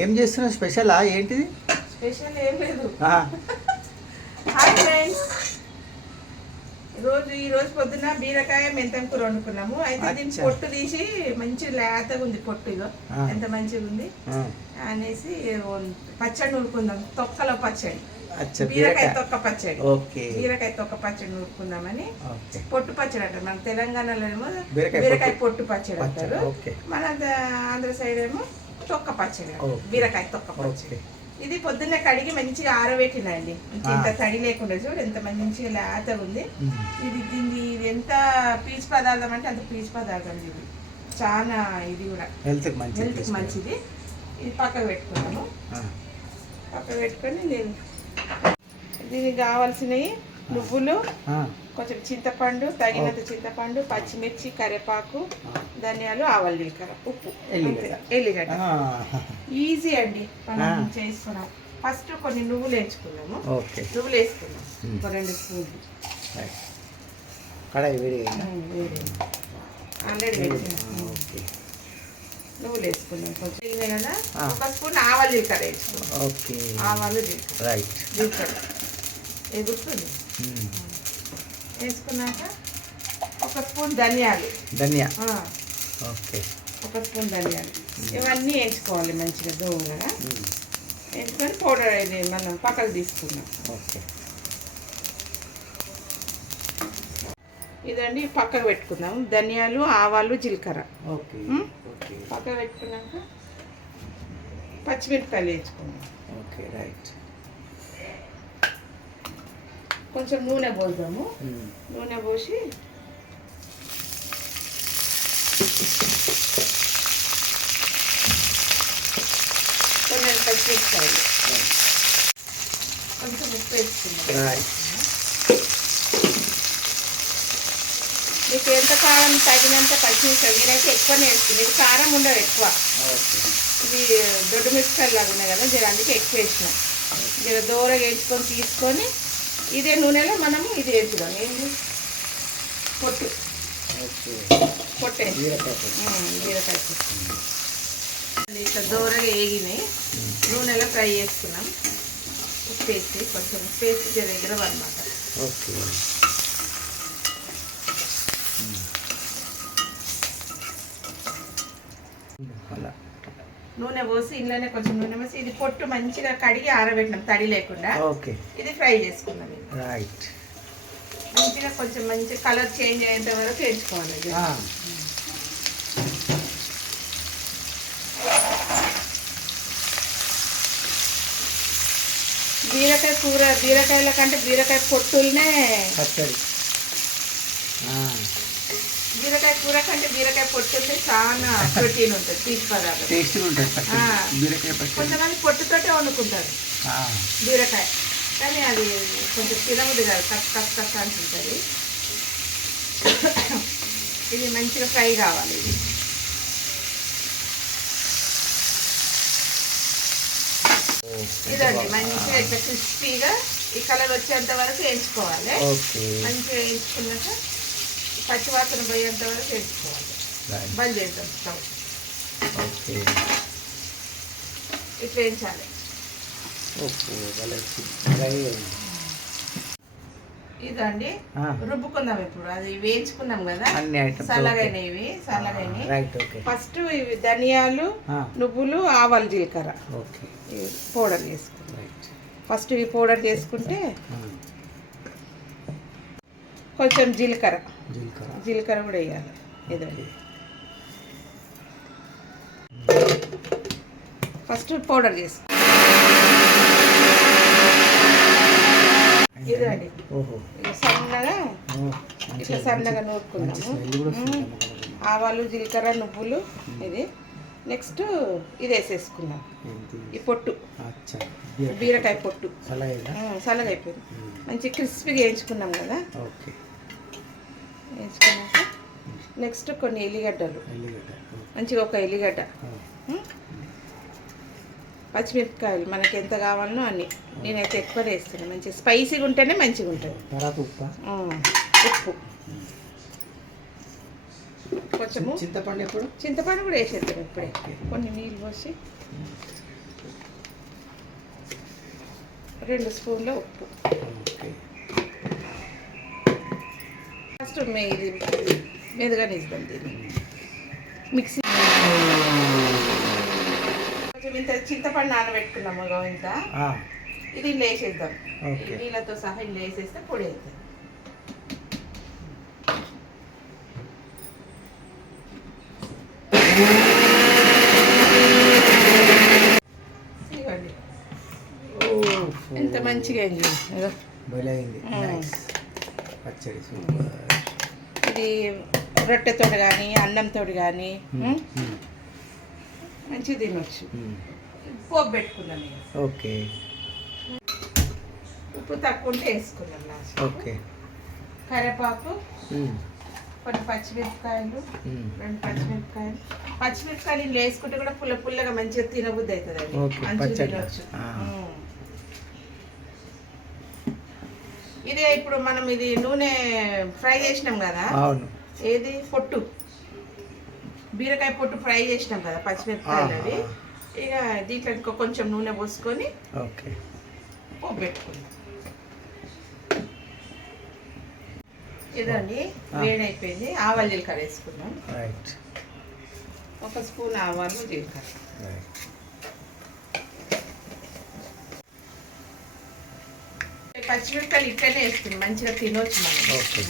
ఏం చేస్తున్నావు స్పెషలా? ఏంటిది? స్పెషల్ ఏం లేదు. ఆ, హాయ్ ఫ్రెండ్స్. రోజు ఈ రోజు పొద్దున బీరకాయ మెంతం కూర వండుకున్నాము. అయితే దీన్ని. పొట్టు తీసి మంచి లేతగా ఉంది పొట్టు ఆ. ఎంత మంచిగా ఉంది ఆ, అనేసి పచ్చడి నూరుకుందాం. తొక్కలో పచ్చడి. బీరకాయ తొక్క పచ్చడి. బీరకాయ తొక్క పచ్చడి నూరుకుందామని పొట్టు పచ్చడి అంటారు. మన తెలంగాణలో ఏమో బీరకాయ పొట్టు. పచ్చడి అంటారు. మన ఆంధ్ర సైడ్ ఏమో తొక్క పచ్చడి. బీరకాయ తొక్క పచ్చడి. ఇది పొద్దున్నే కడిగి మంచిగా ఆరబెట్టినండి. ఇంత తడి లేకుండా చూడు ఎంత మంచిగా లేతగా ఉంది. ఇది దీన్ని ఇది ఎంత పీచు పదార్థం అంటే అంత పీచు పదార్థం ఇది. చాలా ఇది కూడా. హెల్త్కి మంచిది హెల్త్కి మంచిది. ఇది పక్కకు పెట్టుకున్నాము. ఆ, పక్కకు పెట్టుకొని నేను దీనికి కావాల్సినవి నువ్వులు కొంచెం చింతపండు తగినంత చింతపండు పచ్చిమిర్చి కరివేపాకు ధనియాలు ఆవాలు జీలకర్ర ఉప్పు. ఎల్లిగడ్డ. ఈజీ అండి మనం. చేసుకున్నాం. ఫస్ట్ కొన్ని నువ్వులు వేయించుకున్నాము నువ్వులు వేసుకున్నాం. ఒక రెండు స్పూన్లు. కడాయి వేడి ఆల్రెడీ నువ్వులు వేసుకున్నాం కొంచెం. కదా. ఒక స్పూన్ ఆవాలు జీలకర్ర వేసుకున్నాం ఓకే. ఆవాలు జీలకర్ర. రైట్. జీలకర్ర. ఎగురుతుంది వేసుకున్నాక ఒక స్పూన్ ధనియాలు ధనియా ఓకే ఒక స్పూన్ ధనియాలు ఇవన్నీ వేయించుకోవాలి మంచిగా దోరగా వేసుకొని పౌడర్ ఇది మనం పక్కకు తీసుకున్నాం ఓకే ఇదండి పక్కకు పెట్టుకుందాం ధనియాలు ఆవాలు జీలకర్ర ఓకే పక్కకు పెట్టుకున్నాక పచ్చిమిరపకాయలు వేసుకుందాం ఓకే రైట్ కొంచెం నూనె పోద్దాము. నూనె పోసి కొంచెం పచ్చిమిరపకాయలు కొంచెం ఉప్పు వేసుకుందాం. రైట్ మీకు ఎంత కారం తగినంత పచ్చిమిరపకాయలు నేనైతే ఎక్కువ వేస్తుంది ఇది కారం ఉండదు ఎక్కువ. ఇవి దొడ్డు మిరపకాయలు లాగా ఉన్నాయి కదా జర అందుకే ఎక్కువ వేసినాం. జర దూరగా వేసుకొని తీసుకొని ఇదే నూనెలో మనము ఇది వేసుదాం ఏంటి పొట్టు. ఓకే. పొట్టే. పొట్టు ఇట్లా దూరగా వేగినాయి. నూనెలో ఫ్రై చేసుకున్నాం. ఉప్పు వేసి కొంచెం ఉప్పు వేసి ఎగరవు అనమాట ఓకే. నూనె పోసి ఇంట్లోనే కొంచెం నూనె పోసి ఇది పొట్టు మంచిగా కడిగి ఆరబెట్టినాం తడి లేకుండా. ఓకే. ఇది ఫ్రై చేసుకున్నాం. రైట్. మంచిగా కొంచెం మంచి కలర్ చేంజ్ అయ్యేంత వరకు. ఆ, బీరకాయ కూర బీరకాయల కంటే బీరకాయ పొట్టులనే పచ్చడి బీరకాయ కూర కంటే బీరకాయ పొట్టులనే చాలా ప్రోటీన్ ఉంటుంది పీచు పదార్థం. టేస్ట్గా ఉంటుంది. బీరకాయ కొంతమంది పొట్టుతోటే వండుకుంటారు. బీరకాయ. కానీ అది కొంచెం తినబుద్ది కాదు కస్ కస్ అంటుంటుంది. ఇది మంచిగా ఫ్రై కావాలి ఇది. ఇదండి మంచిగా ఇట్లా క్రిస్పీగా ఈ కలర్ వచ్చేంత వరకు వేయించుకోవాలి. మంచిగా వేయించుకున్నాక పచ్చివాసన పోయేంత వరకు వేయించుకోవాలి రైట్ బంద్ చేద్దాం. స్టవ్ ఓకే ఇట్లా వేయించాలి. ఇదండి. రుబ్బుకుందాం ఇప్పుడు. అది వేయించుకున్నాం కదా. చల్లగైనవి ఇవి చల్లగైనవి రైట్ ఓకే ఫస్ట్ ఇవి ధనియాలు నువ్వులు ఆవాలు జీలకర్ర. పౌడర్ చేసుకుందాం. ఫస్ట్ ఇవి పౌడర్ చేసుకుంటే కొంచెం జీలకర్ర. జీలకర్ర. జీలకర్ర కూడా వేయాలి. ఇదండి ఫస్ట్ పౌడర్ చేసుకో. ఇదండి సన్నగా ఇట్లా సన్నగా నూరుకున్నాము. ఆవాలు జీలకర్ర నువ్వులు ఇది. నెక్స్ట్ ఇది వేసేసుకుందాం. ఏంటి? ఈ పొట్టు. బీరకాయ పొట్టు. అయిపోయింది. మంచి క్రిస్పీగా వేయించుకున్నాం కదా. ఓకే వేయించుకున్నాక నెక్స్ట్ కొన్ని ఎల్లిగడ్డలు. ఎల్లిగడ్డ మంచిగా ఒక ఎల్లిగడ్డ? పచ్చిమిరపకాయలు మనకి ఎంత కావాలనో అన్ని. నేనైతే ఎక్కువ వేస్తున్నాను మంచిగా స్పైసీగా ఉంటేనే మంచిగా ఉంటుంది. ఉప్ప. కొంచెము చింతపండు ఎప్పుడు? చింతపండు కూడా వేసేద్దాం ఇప్పుడే. కొన్ని నీళ్ళు పోసి రెండు స్పూన్ల ఉప్పు. మే ఇది మెదుగానే ఇస్తాం దీన్ని మిక్సీ. కొంచెం ఇంత చింతపండు నానబెట్టుకున్నాము ఇంత. ఇది. ఈ నీళ్ళతో సహా ఇందులో వేసేస్తే పొడి అవుతుంది. ఎంత మంచిగా అయింది. భలే అయింది. పచ్చడి సూపర్. ఇది రొట్టెతో కానీ అన్నంతో కానీ. మంచిగా తినొచ్చు. పోపు పెట్టుకున్నాను నేను. ఓకే. ఉప్పు తక్కువ ఉంటే వేసుకున్నాను లాస్ట్. ఓకే. కరివేపాకు. కొన్ని పచ్చిమిరపకాయలు. రెండు పచ్చిమిరపకాయలు. పచ్చిమిరపకాయలు వేసుకుంటే కూడా పుల్ల పుల్లగా మంచిగా తినబుద్ధి అవుతుంది అండి మంచిగా పచ్చడి. ఇదే ఇప్పుడు మనం ఇది నూనె ఫ్రై చేసినాం కదా? అవును. ఏది? పొట్టు. బీరకాయ పొట్టు ఫ్రై చేసినాం కదా పచ్చిమిరపకాయలు అవి. ఇక దీంట్లో కొంచెం నూనె పోసుకొని ఓకే. పోపు పెట్టుకుందాం. ఇదండి ఆ. వేడైపోయింది. ఆవాలు జీలకర్ర వేసుకుందాం. రైట్. ఒక స్పూన్ ఆవాలు జీలకర్ర. రైట్. పచ్చిమిరపకాయలు ఇట్లనే వేస్తున్నాం మంచిగా తినొచ్చు మనం. ఓకే.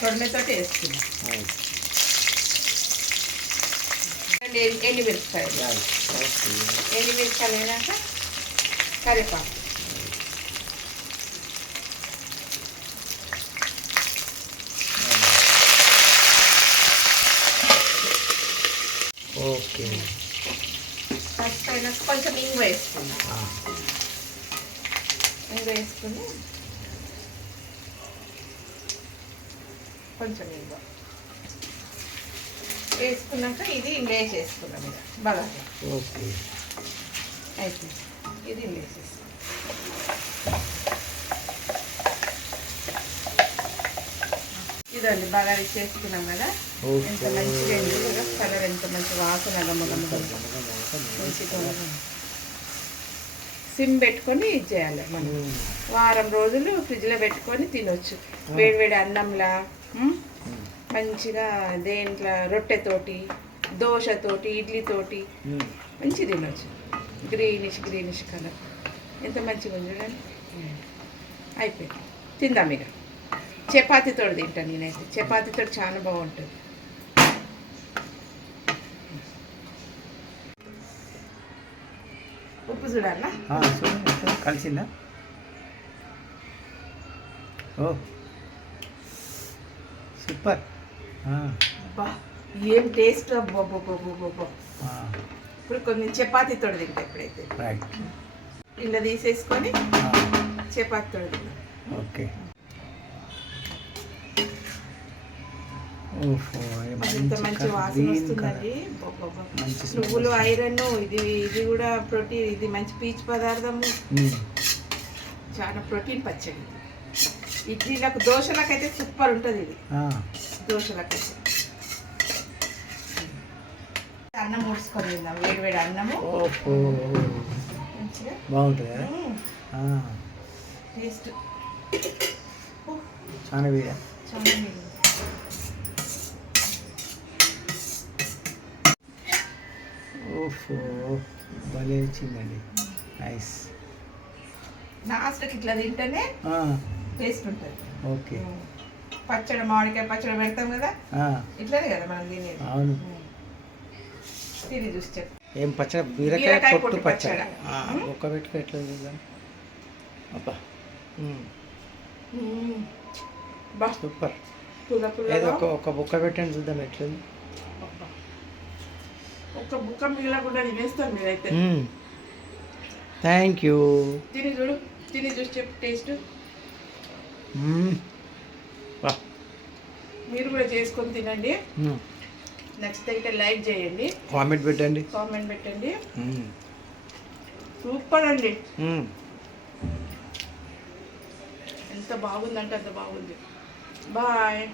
కొడలతో వేస్తున్నాం ఎండుమిరపకాయలు. Right okay. ఎండుమిరపకాయలు అయినాక కరివేపాకు. ఓకే. ఫస్ట్ అయినాక కొంచెం ఇంగు ఇంగు వేసుకుని కొంచెం ఇంగు వేసుకున్నాక ఇది ఇంగ్లో వేసేసుకున్నాం ఇక. బాగా ఓకే. అయిపోయింది ఇది ఇంగ్లో వేసేసుకున్నాం ఇదండి బాగా చేసుకున్నాం కదా. ఎంత మంచిగా కలర్ ఎంత మంచి వాసన మంచిగా. సిమ్ పెట్టుకొని ఇది చేయాలి మనం. వారం రోజులు ఫ్రిడ్జ్లో పెట్టుకొని తినొచ్చు. వేడివేడి అన్నంలా. మంచిగా దేంట్లో రొట్టెతోటి దోశతోటి ఇడ్లీతోటి. మంచి తినొచ్చు. Greenish greenish colour. ఎంత మంచిగా చూడండి. అయిపోయింది. తిందాం ఇక. చపాతీతో తింటాను నేనైతే. చపాతీతో చాలా బాగుంటుంది. ఉప్పు చూడాలా? కలిసిందా? ఓ సూపర్. ఏం టేస్ట్ ఇప్పుడు కొంచెం చపాతీతో తింటా ఇప్పుడైతే. రైట్ ఇలా తీసేసుకొని చపాతీతో తింటాం ఓకే. ఎంత మంచి వాసన వస్తుందండి. నువ్వులు. ఐరన్ ఇది ఇది కూడా ప్రోటీన్ ఇది మంచి పీచు పదార్థము. చాలా ప్రోటీన్ పచ్చడి. ఇది. ఇడ్లీలకు దోశలకు అయితే సూపర్ ఉంటుంది ఇది. ఆ, దోశలకు అయితే అన్నం మూసుకొని తిందాం వేడి వేడి అన్నము. బాగుంటుంది? టేస్ట్. చాలా వేడా. చాలా. ఓహో భలే వచ్చిందండి. నైస్ లాస్ట్కి ఇట్లా తింటేనే టేస్ట్ ఉంటుంది. ఓకే. పచ్చడి మామిడికాయ పచ్చడి పెడతాం కదా? ఇట్లనే కదా మనం తినేది? అవును. తిని చూసి చెప్పు. ఏం పచ్చడి? బీరకాయ పొట్టు పచ్చడి. ఒక్క పెట్టుకో ఎట్లా చూద్దాం అబ్బా. బా. సూపర్. ఏదో ఒక ఒక బుక్క పెట్టండి చూద్దాం ఎట్లుంది. అబ్బా. ఒక్క బుక్క మిగలకుండా తినేస్తాం మీరైతే. థ్యాంక్ యూ తిని చూడు తిని చూసి చెప్పు టేస్ట్. మీరు కూడా చేసుకొని తినండి. నచ్చితే అయితే లైక్ చేయండి. కామెంట్ పెట్టండి. కామెంట్ పెట్టండి. సూపర్ అండి. ఎంత బాగుందంటే అంత బాగుంది. బాయ్